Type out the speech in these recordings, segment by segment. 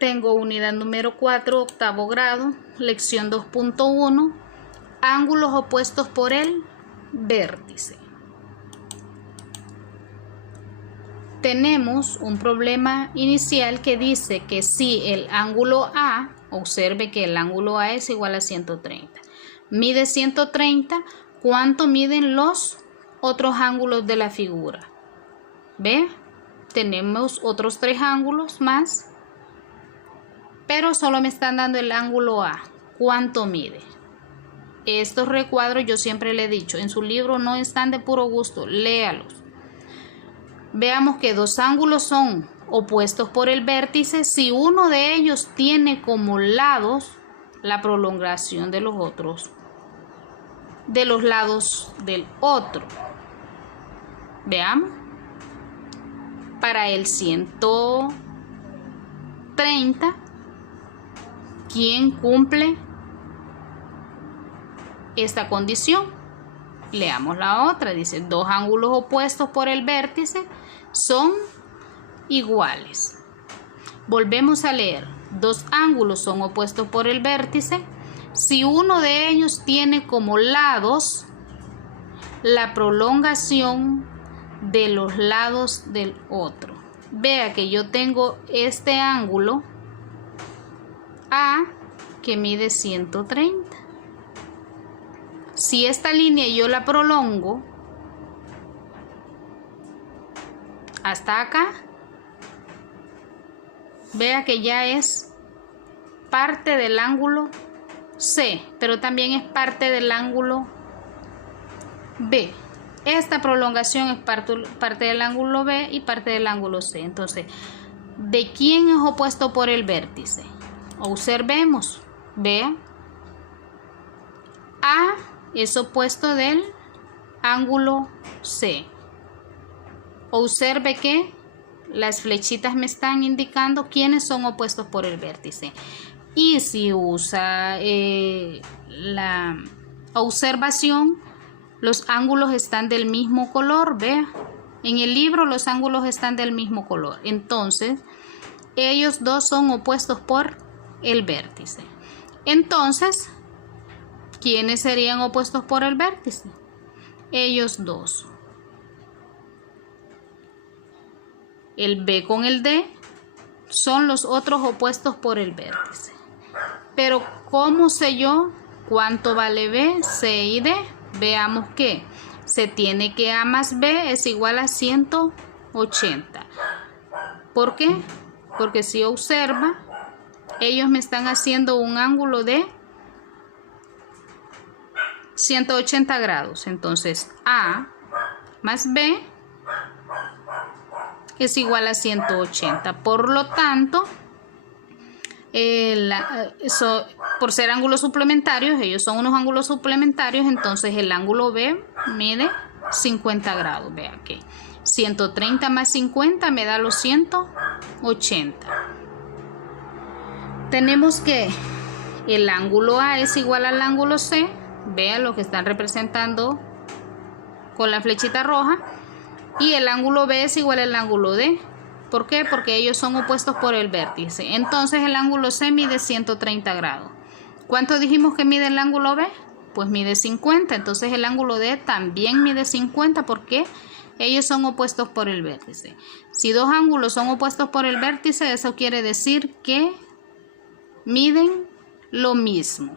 Tengo unidad número 4, octavo grado, lección 2.1, ángulos opuestos por el vértice. Tenemos un problema inicial que dice que si el ángulo A, observe que el ángulo A es igual a 130, mide 130, ¿cuánto miden los otros ángulos de la figura? ¿Ve? Tenemos otros 3 ángulos más, pero solo me están dando el ángulo A. ¿Cuánto mide? Estos recuadros yo siempre le he dicho, en su libro no están de puro gusto, léalos. Veamos que 2 ángulos son opuestos por el vértice si uno de ellos tiene como lados la prolongación de los otros, de los lados del otro. Veamos. Para el 130, ¿quién cumple esta condición? Leamos la otra. Dice, 2 ángulos opuestos por el vértice son iguales. Volvemos a leer. 2 ángulos son opuestos por el vértice si uno de ellos tiene como lados la prolongación de los lados del otro. Vea que yo tengo este ángulo A que mide 130. Si esta línea yo la prolongo hasta acá, vea que ya es parte del ángulo C, pero también es parte del ángulo B. Esta prolongación es parte del ángulo B y parte del ángulo C. Entonces, ¿de quién es opuesto por el vértice? Observemos. Vean. A es opuesto del ángulo C. Observe que las flechitas me están indicando quiénes son opuestos por el vértice. Y si usa la observación, los ángulos están del mismo color. Vea, en el libro los ángulos están del mismo color. Entonces, ellos dos son opuestos por el vértice. Entonces, ¿quiénes serían opuestos por el vértice? Ellos dos. El B con el D son los otros opuestos por el vértice. Pero, ¿cómo sé yo cuánto vale B, C y D? Veamos que se tiene que A más B es igual a 180. ¿Por qué? Porque si observa, ellos me están haciendo un ángulo de 180 grados. Entonces, A más B es igual a 180. Por lo tanto, por ser ángulos suplementarios, ellos son unos ángulos suplementarios, entonces el ángulo B mide 50 grados. Vean que 130 más 50 me da los 180. Tenemos que el ángulo A es igual al ángulo C. Vean lo que están representando con la flechita roja. Y el ángulo B es igual al ángulo D. ¿Por qué? Porque ellos son opuestos por el vértice. Entonces el ángulo C mide 130 grados. ¿Cuánto dijimos que mide el ángulo B? Pues mide 50. Entonces el ángulo D también mide 50 porque ellos son opuestos por el vértice. Si 2 ángulos son opuestos por el vértice, eso quiere decir que miden lo mismo.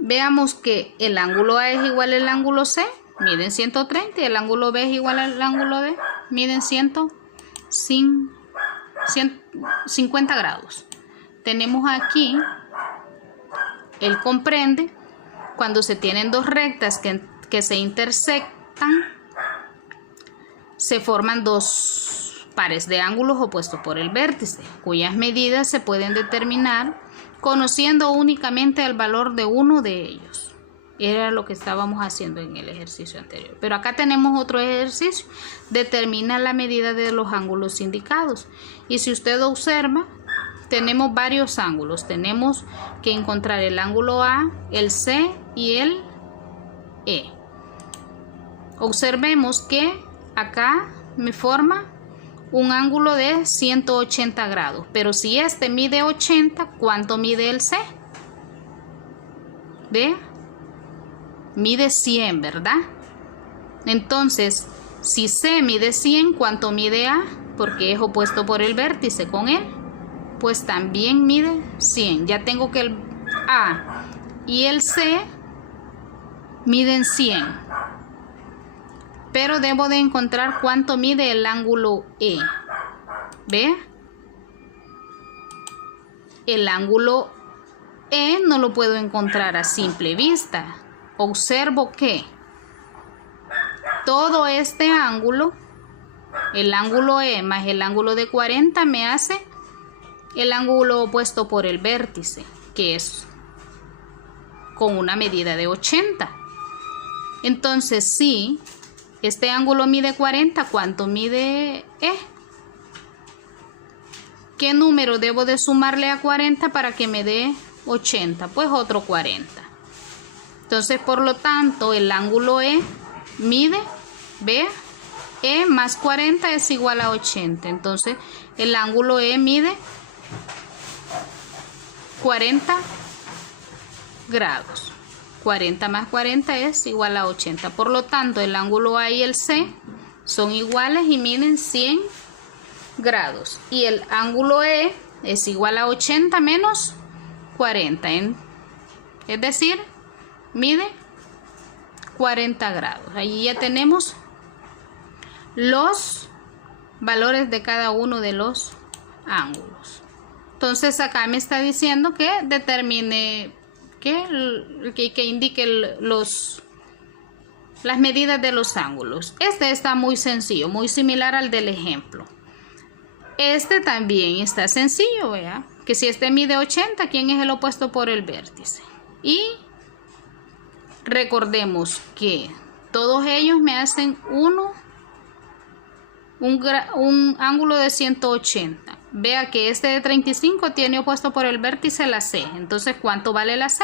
Veamos que el ángulo A es igual al ángulo C. Miden 130 y el ángulo B es igual al ángulo D, miden 150 grados. Tenemos aquí el comprende cuando se tienen 2 rectas que se intersectan, se forman 2 pares de ángulos opuestos por el vértice, cuyas medidas se pueden determinar conociendo únicamente el valor de uno de ellos. Era lo que estábamos haciendo en el ejercicio anterior. Pero acá tenemos otro ejercicio. Determina la medida de los ángulos indicados. Y si usted observa, tenemos varios ángulos. Tenemos que encontrar el ángulo A, el C y el E. Observemos que acá me forma un ángulo de 180 grados. Pero si este mide 80, ¿cuánto mide el C? ¿Ve? Mide 100, ¿verdad? Entonces, si C mide 100, ¿cuánto mide A? Porque es opuesto por el vértice con él. Pues también mide 100. Ya tengo que el A y el C miden 100. Pero debo de encontrar cuánto mide el ángulo E. ¿Ve? El ángulo E no lo puedo encontrar a simple vista. Observo que todo este ángulo, el ángulo E más el ángulo de 40 me hace el ángulo opuesto por el vértice, que es con una medida de 80. Entonces, si este ángulo mide 40, ¿cuánto mide E? ¿Qué número debo de sumarle a 40 para que me dé 80? Pues otro 40. Entonces, por lo tanto, el ángulo E mide, vea, E más 40 es igual a 80. Entonces, el ángulo E mide 40 grados. 40 más 40 es igual a 80. Por lo tanto, el ángulo A y el C son iguales y miden 100 grados. Y el ángulo E es igual a 80 menos 40. Es decir, mide 40 grados. Allí ya tenemos los valores de cada uno de los ángulos. Entonces acá me está diciendo que determine que indique las medidas de los ángulos. Este está muy sencillo, muy similar al del ejemplo. Este también está sencillo, vea, que si este mide 80, ¿quién es el opuesto por el vértice? Y recordemos que todos ellos me hacen un ángulo de 180. Vea que este de 35 tiene opuesto por el vértice la C. Entonces, ¿cuánto vale la C?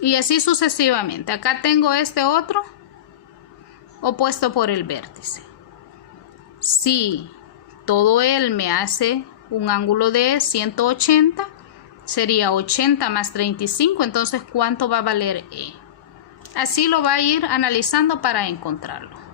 Y así sucesivamente. Acá tengo este otro opuesto por el vértice. Si todo él me hace un ángulo de 180, sería 80 más 35. Entonces, ¿cuánto va a valer E? Así lo va a ir analizando para encontrarlo.